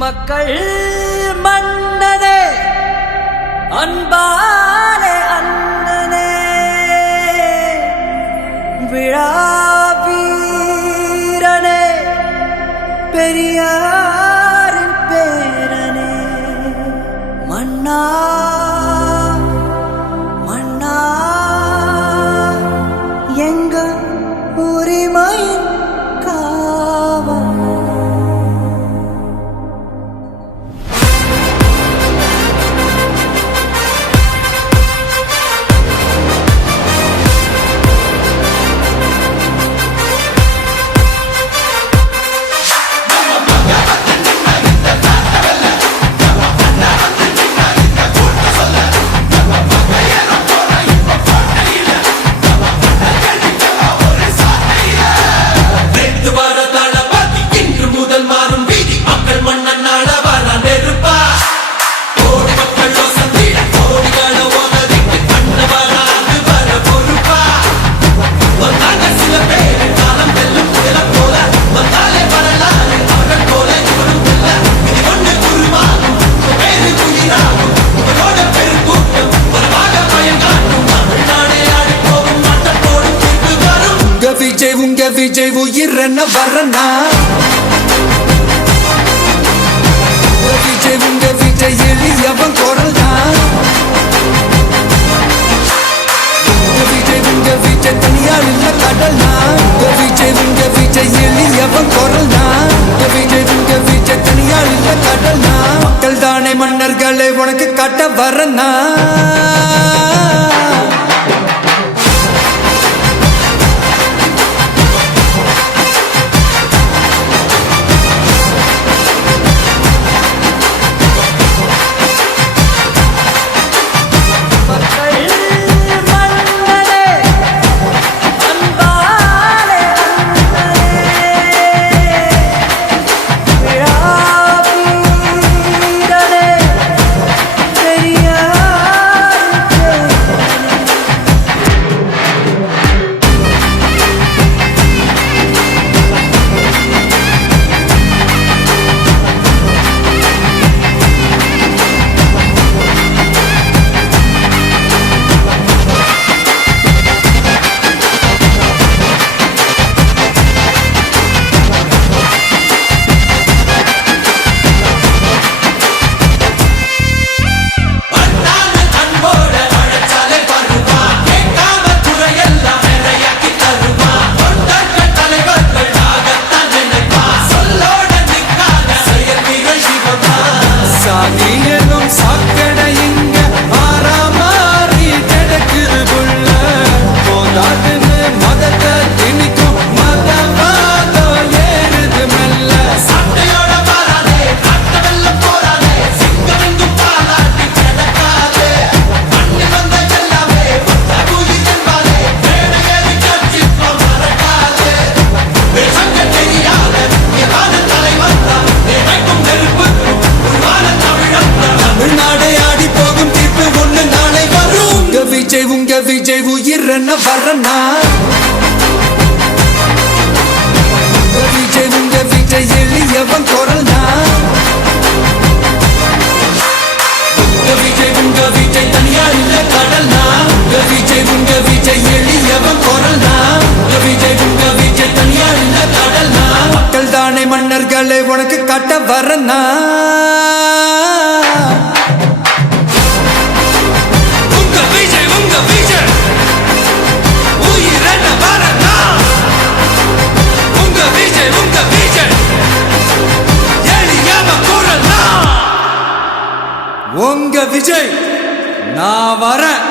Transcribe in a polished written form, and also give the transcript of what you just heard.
மக்கள் மன்னனே அன்பாலே அண்ணனே விழாவீரனே பெரியாரின் பேரனே மன்னா மன்னா எங்க உரிமையின் காவல் உங்க விஜய் உயிரன வரனா உங்க விஜய் எளியவன் குரல் தான் உங்க விஜய் தனியார் இல்ல கடல் தான் உங்க விஜய் எளியவன் குரல் தான் உங்க விஜய் தனியார் இல்ல கடல் தான் மக்கள் தானே மன்னர்களை உனக்கு காட்ட வரனா உங்க விஜய் உயிரன வரனா உங்க விஜய் எளியவன் குரல் தான் உங்க விஜய் தனியார் இல்ல கடல் தான் உங்க விஜய் எளியவன் குரல் தான் உங்க விஜய் தனியார் இல்ல கடல் தான் மக்கள் தானே மன்னர்களை உனக்கு காட்ட வரனா உங்க விஜய் நான் வரேன்.